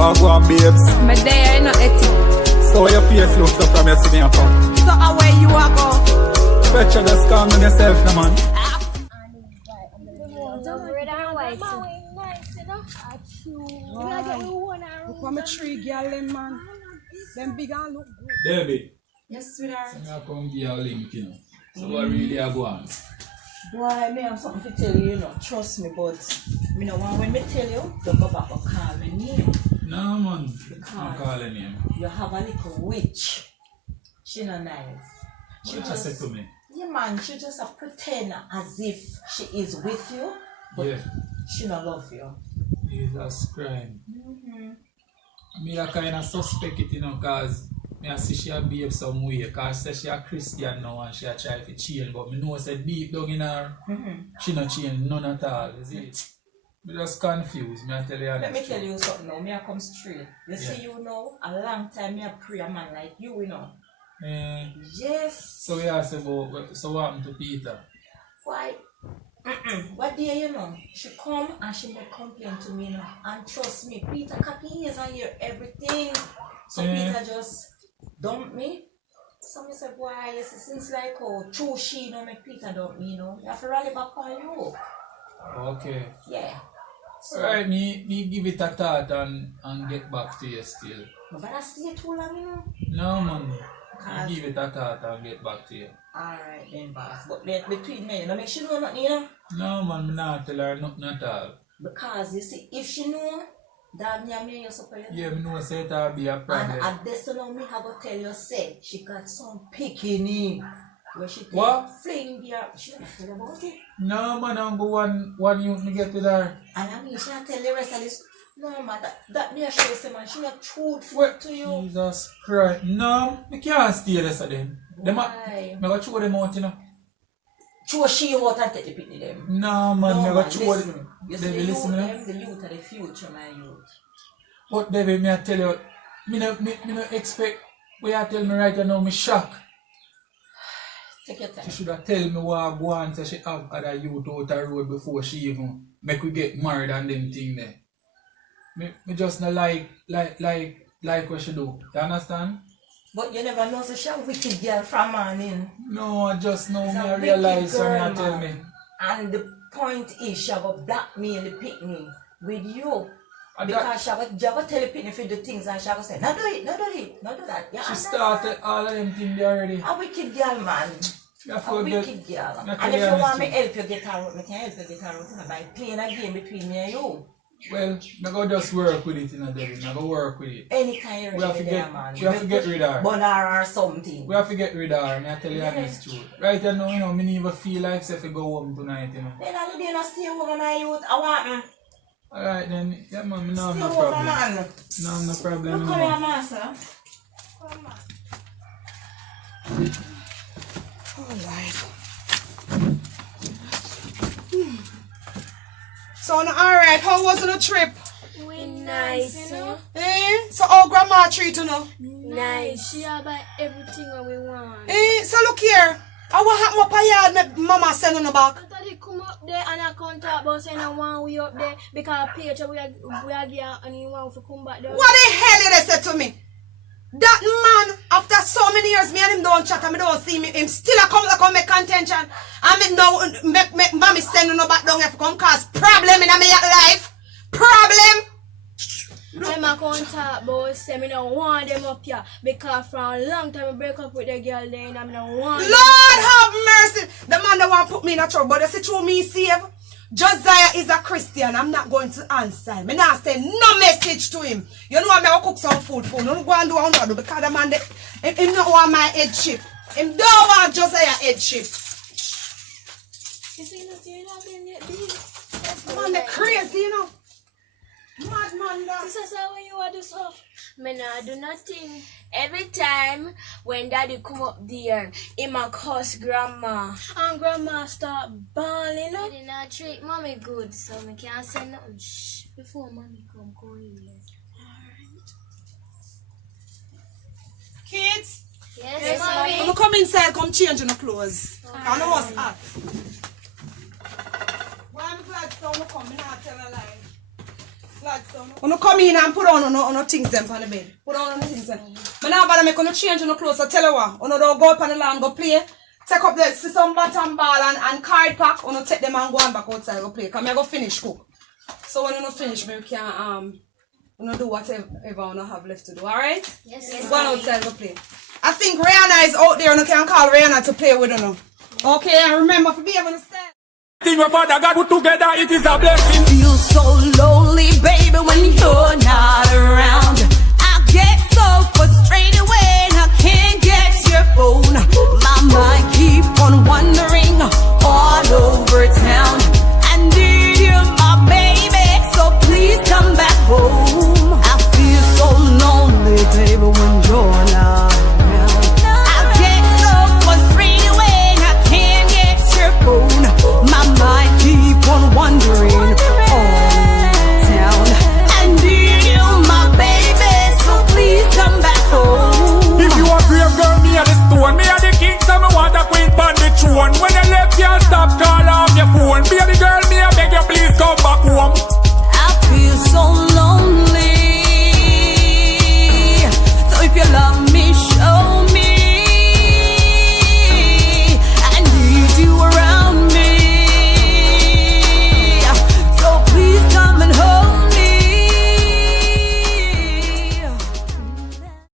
Oh, go on, babes. My day, I know it. So your face looks up from your sitting up. So away you are go. Petra, just calm down yourself, no, man. Look at my tree, girl, them man. Them big and look good. David. Yes, sweetheart. So I come give you a link, you know. So what really are going? Boy, me have something to tell you, you know. Trust me, but me no want when me tell you, don't go back and call my name. No, man. I'm calling him. You have a little witch. She not nice. What you say to me? Yeah, man, she just pretend as if she is with you, but Yeah. she not love you. Jesus Christ. Me a kind of suspect it, you know, cause me a see she a behave some way, cause say she a Christian now and she a try to change, but me know say deep down in her, she not change none at all, is it? Me just confused, me a tell you. Let me tell you something now, me a come straight. You see you know, a long time me a pray a man like you know. Yes. So we ask about, so what happened to Peter? Why? What do you know? She come and she make complain to me now. And trust me, Peter copy ears and hear everything. So Peter just dumped me. So I said, why? Yes, it seems like true she don't make Peter dump me, you know. You have to rally back on you. Okay. Yeah. So, Alright, me give it a thought and get back to you still. but I stay too long, you know. No, man. Me give it a thought and get back to you. Alright then, boss. But between me, you know, make she know nothing, you know. No, man, me not tell her nothing at all. Because you see, if she know, that me and me you support you. Yeah, me know say it'll be a problem. And at this now me have to tell you say she got some picking where she What? fling the she not tell about it. No, man, I'm go one youth me get with her. And I mean she not tell the rest of this. No man, that me show say man, she not truthful What? to you. Jesus Christ. No, me can't stay the rest of them. Why? Me go throw them out, you know. Throw she out and take the picnic them. No, man, me go throw listen. them. You see David, the listen, youth, me. them, the youth are the future, my youth. But David, me I tell you, me no expect what you tell me right now, me shock. Take your time. She should have tell me what I go on so she have other youth out the road before she even make we get married and them thing there. Me just not like what she do. You understand? But you never know, so she a wicked girl from morning. No, I just know She's me a I realize wicked when girl, you tell me. man. And the point is, she will blackmail the picnic with you. Because she will tell the picnic for the things and she will say, no do it, no do it, no do that. You She understand? started all of them things there already. A wicked girl, man. A wicked girl. And if you want me help you get her out, I can help you get her out by playing a game between me and you. Well, I go just work with it in a day. I go work with it. Anytime you're We have to ready there, man. we have to get rid of her. Bonar or something. We have to get rid of her, I tell you honest truth. Right now, you know, me never feel like if I go home tonight, you know. Then all the day not stay over my youth. I want Alright then, yeah man, no stay no over, problem. man. No problem. Look No. at your master. Come on. Alright. So, alright, how was the trip? We nice, you know? So, how grandma treat you know? Nice. She have everything that we want. So look here. How what happened up here? Make mama send on the back. I thought they come up there and I can't talk about saying I want we up there because PETRA we are here and you want to come back there. What the hell did they say to me? That man, after so many years, me and him don't chat and me don't see me, him still a come make contention. And me now make mommy send on the back down if come cause problem in my life. Problem. I'm not going to talk about say me don't want them up here because from a long time I break up with the girl there and I don't want them. Lord have mercy. The man that want put me in a trouble, but you see through me save. Josiah is a Christian. I'm not going to answer him. I not send no message to him. You know I may cook some food for him. Don't go and do what I do because the man him not want my headship. Him don't want Josiah headship. You see nothing you have yet, Man, they crazy, you know. Mad man, that. This is how you are do so. Me not do nothing. Every time when daddy come up there, he might cuss grandma. And grandma start bawling up. Daddy not treat mommy good, so me can't say nothing. Shh. Before mommy come, go in there. Alright. Kids, Yes, mommy. I'm come inside, come change your clothes. I know what's hot. Well, I'm glad someone come, I not tell a lie. When you come in and put on things them on the bed. Put on the things them. But now bother make you change your clothes. I tell you what. You don't go up on the lawn, go play. Take up the some bottom ball and card pack. You take them and go on back outside go play. Cause I go finish cook. So when you finish, you can do whatever you have left to do. Alright? Yes. Go on outside go play. I think Rihanna is out there and you can call Rihanna to play with you. Okay, and remember to be able to stand. Thing my father God put together, it is a blessing. Feel so lonely, baby, when you're not